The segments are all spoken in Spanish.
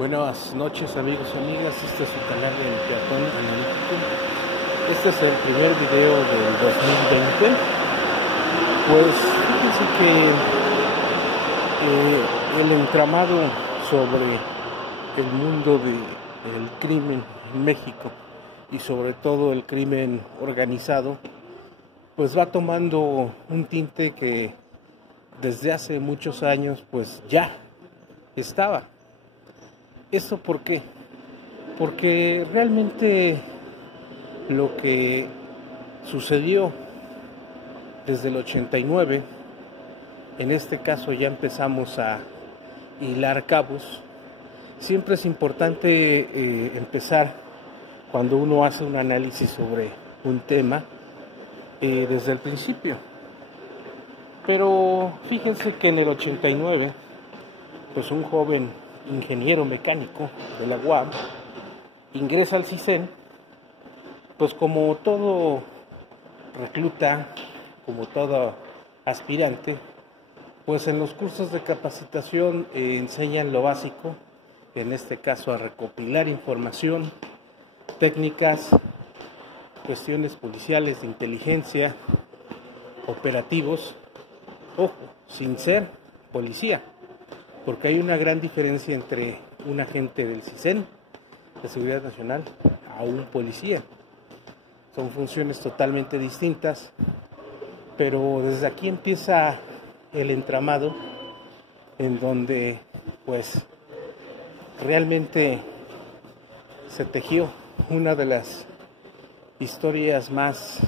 Buenas noches amigos y amigas, este es su canal del Peatón Analítico. Este es el primer video del 2020. Pues fíjense que el entramado sobre el mundo del crimen en México y sobre todo el crimen organizado, pues va tomando un tinte que desde hace muchos años pues ya estaba. ¿Esto por qué? Porque realmente lo que sucedió desde el 89, en este caso ya empezamos a hilar cabos. Siempre es importante empezar cuando uno hace un análisis sobre un tema desde el principio. Pero fíjense que en el 89, pues un joven ingeniero mecánico de la UAM ingresa al CISEN, pues como todo recluta, como todo aspirante, pues en los cursos de capacitación enseñan lo básico, en este caso a recopilar información, técnicas, cuestiones policiales de inteligencia, operativos, ojo, sin ser policía, porque hay una gran diferencia entre un agente del CISEN, de Seguridad Nacional, a un policía. Son funciones totalmente distintas, pero desde aquí empieza el entramado en donde pues realmente se tejió una de las historias más,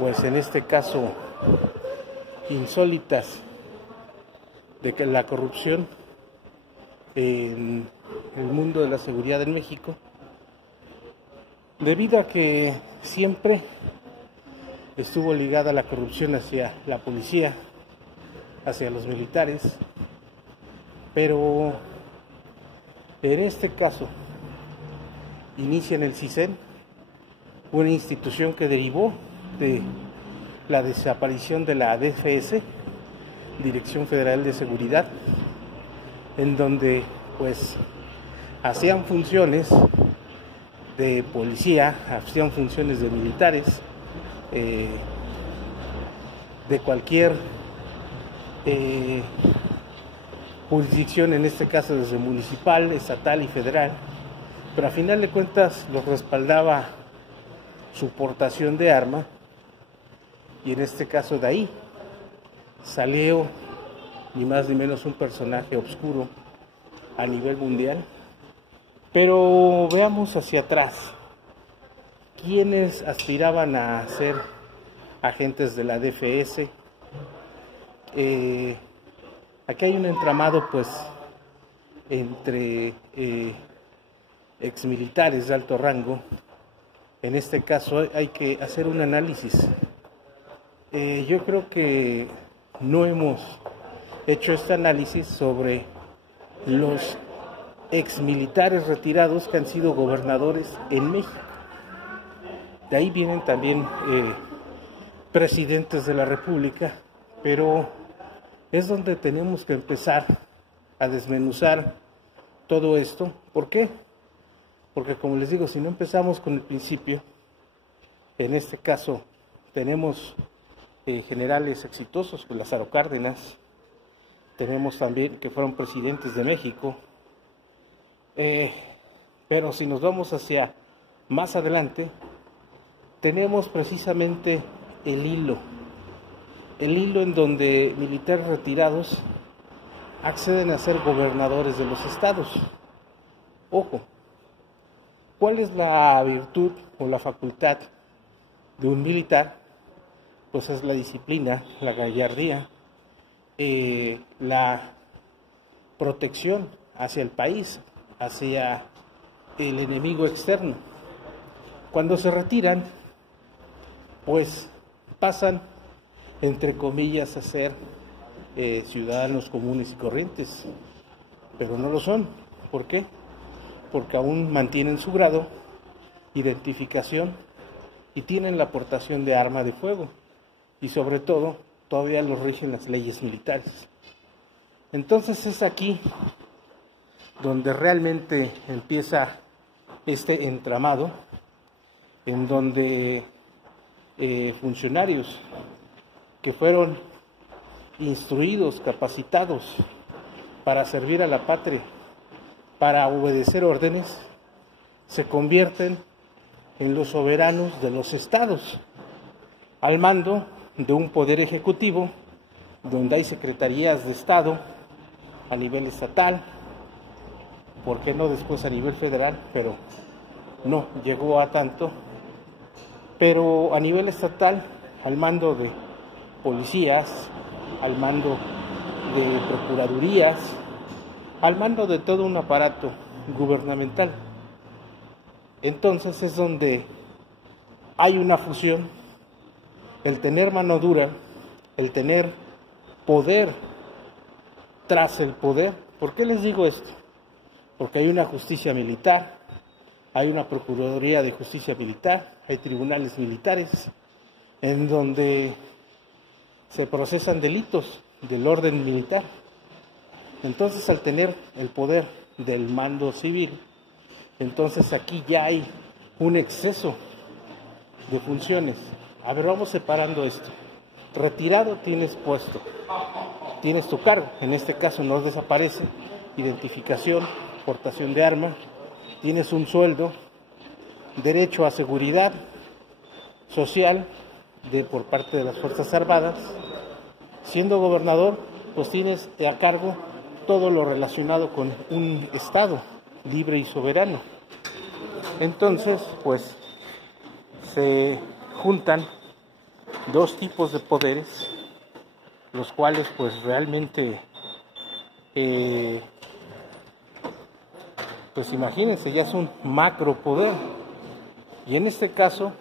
pues en este caso, insólitas de la corrupción en el mundo de la seguridad en México, debido a que siempre estuvo ligada la corrupción hacia la policía, hacia los militares, pero en este caso inicia en el CISEN, una institución que derivó de la desaparición de la DFS, Dirección Federal de Seguridad, en donde pues hacían funciones de policía, hacían funciones de militares, de cualquier jurisdicción, en este caso desde municipal, estatal y federal, pero a final de cuentas los respaldaba su portación de arma, y en este caso de ahí salió ni más ni menos un personaje oscuro a nivel mundial. Pero veamos hacia atrás, ¿quiénes aspiraban a ser agentes de la DFS? Aquí hay un entramado pues entre exmilitares de alto rango. En este caso hay que hacer un análisis. Yo creo que no hemos hecho este análisis sobre los exmilitares retirados que han sido gobernadores en México. De ahí vienen también presidentes de la República, pero es donde tenemos que empezar a desmenuzar todo esto. ¿Por qué? Porque como les digo, si no empezamos con el principio, en este caso tenemos generales exitosos, como Lázaro Cárdenas, tenemos también que fueron presidentes de México, pero si nos vamos hacia más adelante, tenemos precisamente el hilo en donde militares retirados acceden a ser gobernadores de los estados. Ojo, ¿cuál es la virtud o la facultad de un militar? Pues es la disciplina, la gallardía, la protección hacia el país, hacia el enemigo externo. Cuando se retiran, pues pasan, entre comillas, a ser ciudadanos comunes y corrientes, pero no lo son. ¿Por qué? Porque aún mantienen su grado, identificación y tienen la portación de arma de fuego, y sobre todo todavía los rigen las leyes militares. Entonces es aquí donde realmente empieza este entramado, en donde funcionarios que fueron instruidos, capacitados para servir a la patria, para obedecer órdenes, se convierten en los soberanos de los estados, al mando de un poder ejecutivo, donde hay secretarías de Estado a nivel estatal, ¿por qué no después a nivel federal? Pero no llegó a tanto. Pero a nivel estatal, al mando de policías, al mando de procuradurías, al mando de todo un aparato gubernamental. Entonces es donde hay una fusión, el tener mano dura, el tener poder tras el poder. ¿Por qué les digo esto? Porque hay una justicia militar, hay una Procuraduría de Justicia Militar, hay tribunales militares, en donde se procesan delitos del orden militar. Entonces, al tener el poder del mando civil, entonces aquí ya hay un exceso de funciones. A ver, vamos separando esto. Retirado tienes puesto, tienes tu cargo, en este caso no desaparece, identificación, portación de arma, tienes un sueldo, derecho a seguridad social por parte de las Fuerzas Armadas. Siendo gobernador, pues tienes a cargo todo lo relacionado con un estado libre y soberano. Entonces, pues se juntan dos tipos de poderes, los cuales pues realmente, pues imagínense, ya es un macro poder. Y en este caso,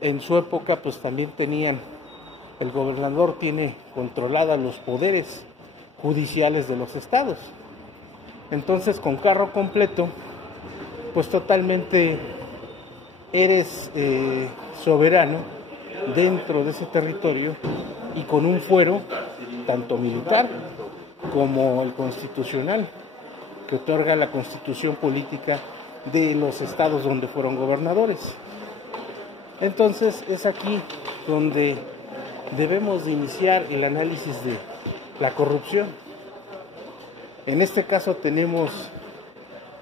en su época, pues también tenían, el gobernador tiene controlada los poderes judiciales de los estados. Entonces, con carro completo, pues totalmente eres soberano dentro de ese territorio y con un fuero tanto militar como el constitucional que otorga la constitución política de los estados donde fueron gobernadores. Entonces es aquí donde debemos de iniciar el análisis de la corrupción. En este caso tenemos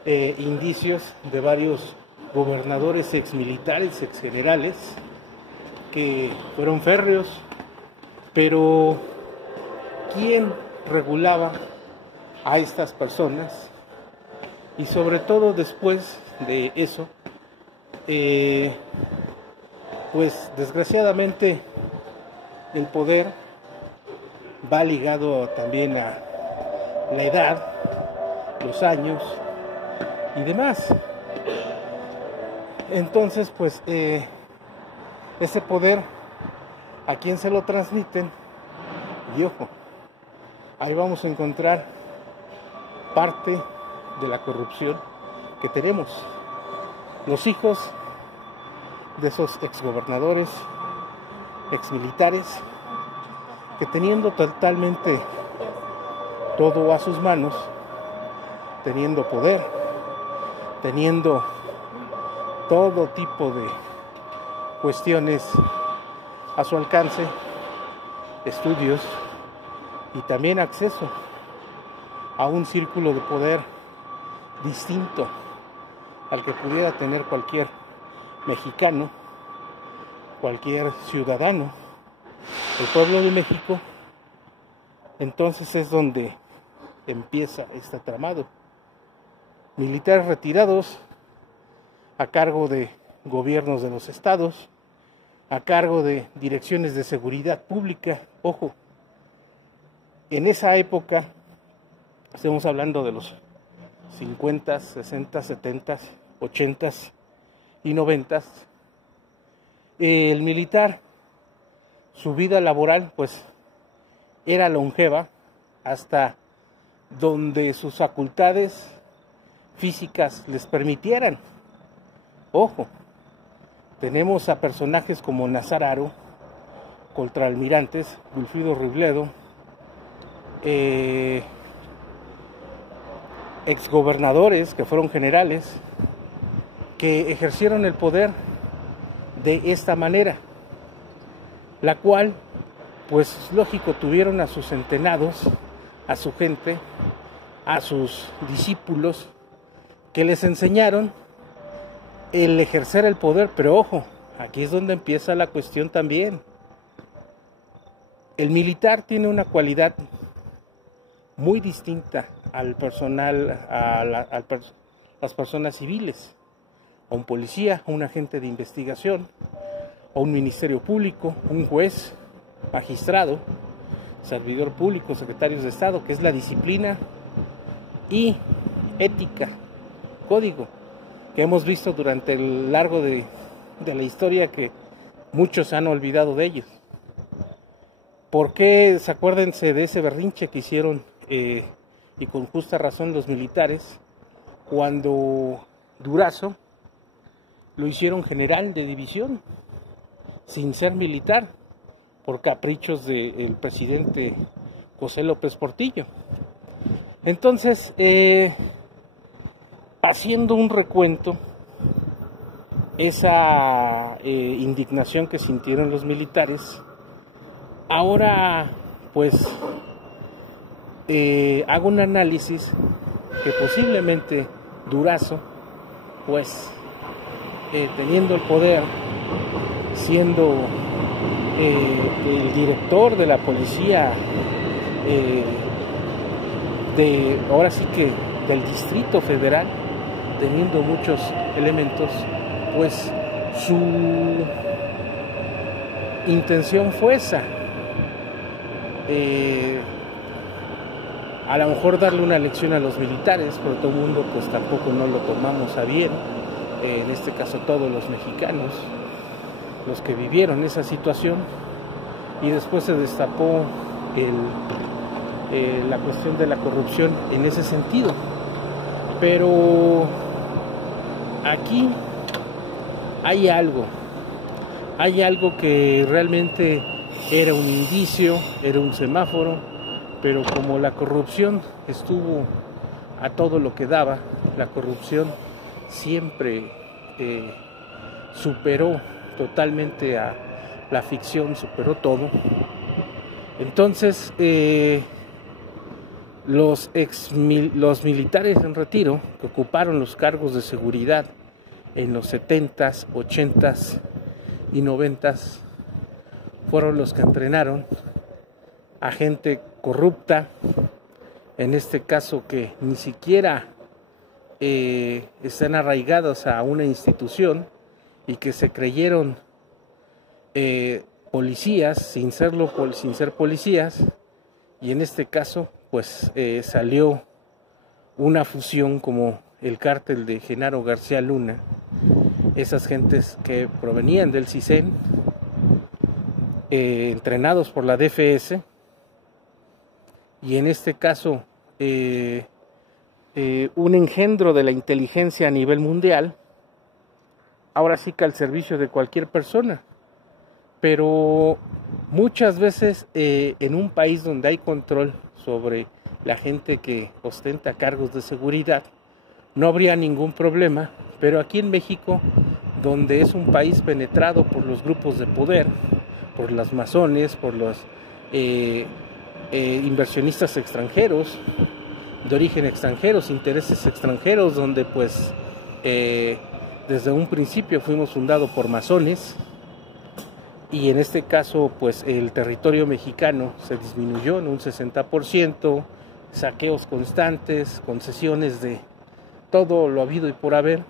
indicios de varios gobernadores exmilitares, exgenerales, que fueron férreos, pero ¿quién regulaba a estas personas? Y sobre todo después de eso, pues desgraciadamente el poder va ligado también a la edad, los años y demás. Entonces, pues ese poder, ¿a quién se lo transmiten? Y ojo, ahí vamos a encontrar parte de la corrupción que tenemos. Los hijos de esos exgobernadores, exmilitares, que teniendo totalmente todo a sus manos, teniendo poder, teniendo todo tipo de cuestiones a su alcance, estudios y también acceso a un círculo de poder distinto al que pudiera tener cualquier mexicano, cualquier ciudadano, el pueblo de México. Entonces es donde empieza este tramado. Militares retirados a cargo de gobiernos de los estados, a cargo de direcciones de seguridad pública. Ojo, en esa época, estamos hablando de los 50, 60, 70, 80 y 90, el militar, su vida laboral pues era longeva hasta donde sus facultades físicas les permitieran. Ojo, tenemos a personajes como Nazararo, contraalmirantes, Wilfrido Robledo, exgobernadores que fueron generales, que ejercieron el poder de esta manera, la cual, pues lógico, tuvieron a sus centenados, a su gente, a sus discípulos, que les enseñaron el ejercer el poder. Pero ojo, aquí es donde empieza la cuestión también. El militar tiene una cualidad muy distinta al personal, las personas civiles, a un policía, a un agente de investigación, a un ministerio público, un juez, magistrado, servidor público, secretarios de Estado, que es la disciplina y ética, código, que hemos visto durante el largo de la historia, que muchos han olvidado de ellos. ¿Por qué? Acuérdense de ese berrinche que hicieron, y con justa razón, los militares, cuando Durazo lo hicieron general de división, sin ser militar, por caprichos del presidente José López Portillo. Entonces, haciendo un recuento, esa indignación que sintieron los militares, ahora pues hago un análisis que posiblemente Durazo, pues teniendo el poder, siendo el director de la policía, ahora sí que del Distrito Federal, teniendo muchos elementos, pues su intención fue esa, a lo mejor darle una lección a los militares, pero todo el mundo pues tampoco no lo tomamos a bien, en este caso todos los mexicanos, los que vivieron esa situación, y después se destapó la cuestión de la corrupción en ese sentido. Pero aquí hay algo que realmente era un indicio, era un semáforo, pero como la corrupción estuvo a todo lo que daba, la corrupción siempre superó totalmente a la ficción, superó todo. Entonces los militares en retiro, que ocuparon los cargos de seguridad en los 70s, 80s y 90s, fueron los que entrenaron a gente corrupta, en este caso que ni siquiera están arraigados a una institución y que se creyeron policías sin ser policías, y en este caso pues salió una fusión como el cártel de Genaro García Luna, esas gentes que provenían del CISEN, entrenados por la DFS, y en este caso un engendro de la inteligencia a nivel mundial, ahora sí que al servicio de cualquier persona. Pero muchas veces en un país donde hay control sobre la gente que ostenta cargos de seguridad, no habría ningún problema. Pero aquí en México, donde es un país penetrado por los grupos de poder, por los masones, por los inversionistas extranjeros, de origen extranjeros, intereses extranjeros, donde pues desde un principio fuimos fundados por masones, y en este caso pues el territorio mexicano se disminuyó en un 60%, saqueos constantes, concesiones de todo lo habido y por haber.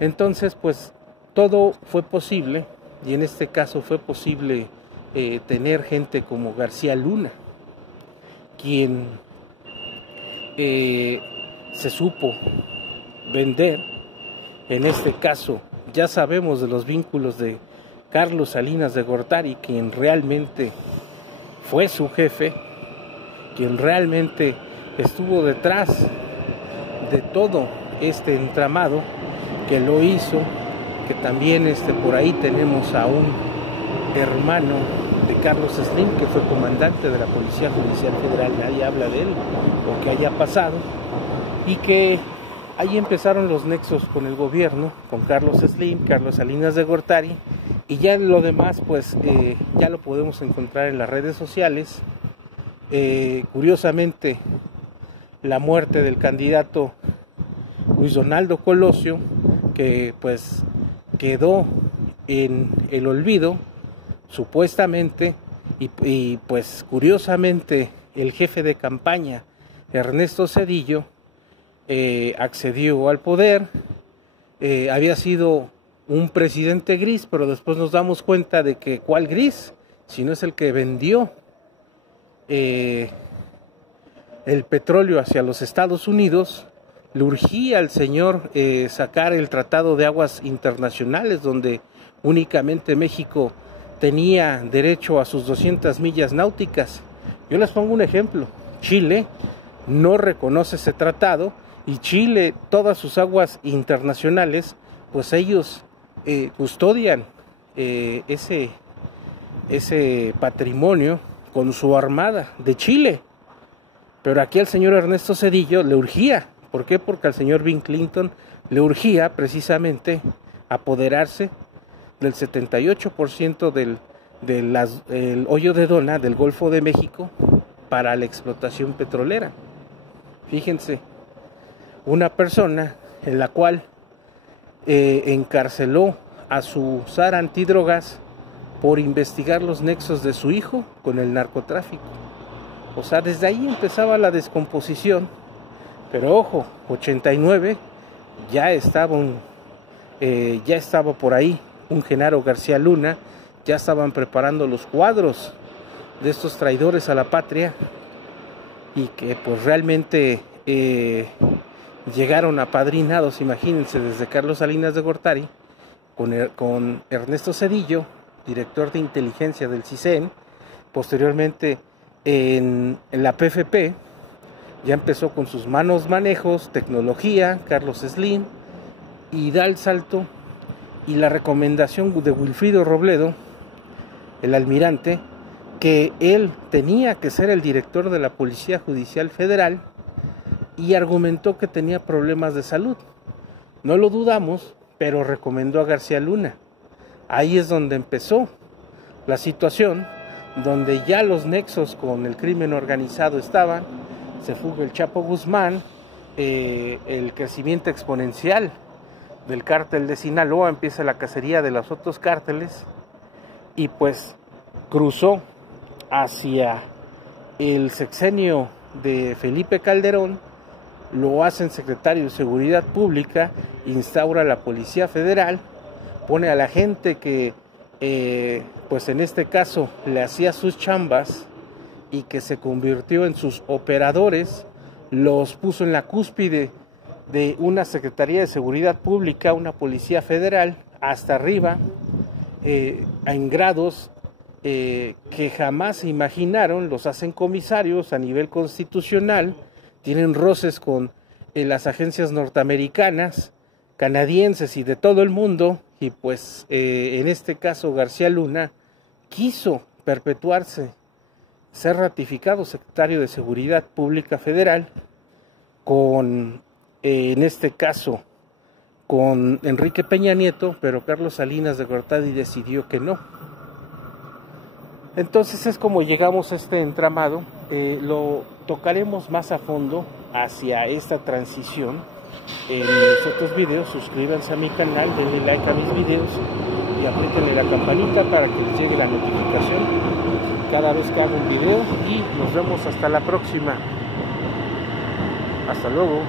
Entonces pues todo fue posible, y en este caso fue posible tener gente como García Luna, quien se supo vender. En este caso ya sabemos de los vínculos de Carlos Salinas de Gortari, quien realmente fue su jefe, quien realmente estuvo detrás de todo este entramado, que lo hizo, que también por ahí tenemos a un hermano de Carlos Slim, que fue comandante de la Policía Judicial Federal. Nadie habla de él o que haya pasado, y que ahí empezaron los nexos con el gobierno, con Carlos Slim, Carlos Salinas de Gortari, y ya lo demás pues ya lo podemos encontrar en las redes sociales. Curiosamente, la muerte del candidato Luis Donaldo Colosio, que pues quedó en el olvido supuestamente, y pues curiosamente el jefe de campaña Ernesto Zedillo accedió al poder. Había sido un presidente gris, pero después nos damos cuenta de que ¿cuál gris? Si no es el que vendió el petróleo hacia los Estados Unidos. Le urgía al señor sacar el Tratado de Aguas Internacionales, donde únicamente México tenía derecho a sus 200 millas náuticas. Yo les pongo un ejemplo. Chile no reconoce ese tratado, y Chile, todas sus aguas internacionales, pues ellos custodian ese patrimonio con su armada de Chile. Pero aquí al señor Ernesto Zedillo le urgía. ¿Por qué? Porque al señor Bill Clinton le urgía precisamente apoderarse del 78% del hoyo de Dona del Golfo de México para la explotación petrolera. Fíjense, una persona en la cual encarceló a su zar antidrogas por investigar los nexos de su hijo con el narcotráfico. O sea, desde ahí empezaba la descomposición. Pero ojo, 89 ya estaba por ahí un Genaro García Luna, ya estaban preparando los cuadros de estos traidores a la patria, y que pues realmente llegaron apadrinados, imagínense, desde Carlos Salinas de Gortari, con Ernesto Zedillo, director de inteligencia del CISEN. Posteriormente en la PFP ya empezó con sus manejos, tecnología, Carlos Slim, y da el salto, y la recomendación de Wilfrido Robledo, el almirante, que él tenía que ser el director de la Policía Judicial Federal, y argumentó que tenía problemas de salud. No lo dudamos, pero recomendó a García Luna. Ahí es donde empezó la situación, donde ya los nexos con el crimen organizado estaban. Se fuga el Chapo Guzmán, el crecimiento exponencial del cártel de Sinaloa, empieza la cacería de los otros cárteles, y pues cruzó hacia el sexenio de Felipe Calderón, lo hacen secretario de Seguridad Pública, instaura la Policía Federal, pone a la gente que pues en este caso le hacía sus chambas y que se convirtió en sus operadores, los puso en la cúspide de una Secretaría de Seguridad Pública, una Policía Federal, hasta arriba, en grados que jamás se imaginaron. Los hacen comisarios a nivel constitucional, tienen roces con las agencias norteamericanas, canadienses y de todo el mundo, y pues en este caso García Luna quiso perpetuarse, ser ratificado secretario de Seguridad Pública Federal, con en este caso con Enrique Peña Nieto, pero Carlos Salinas de Gortari decidió que no. Entonces es como llegamos a este entramado. Lo tocaremos más a fondo hacia esta transición en mis otros videos. Suscríbanse a mi canal, denle like a mis videos y aplíquenle la campanita para que les llegue la notificación cada vez que hago un video, y nos vemos hasta la próxima. Hasta luego.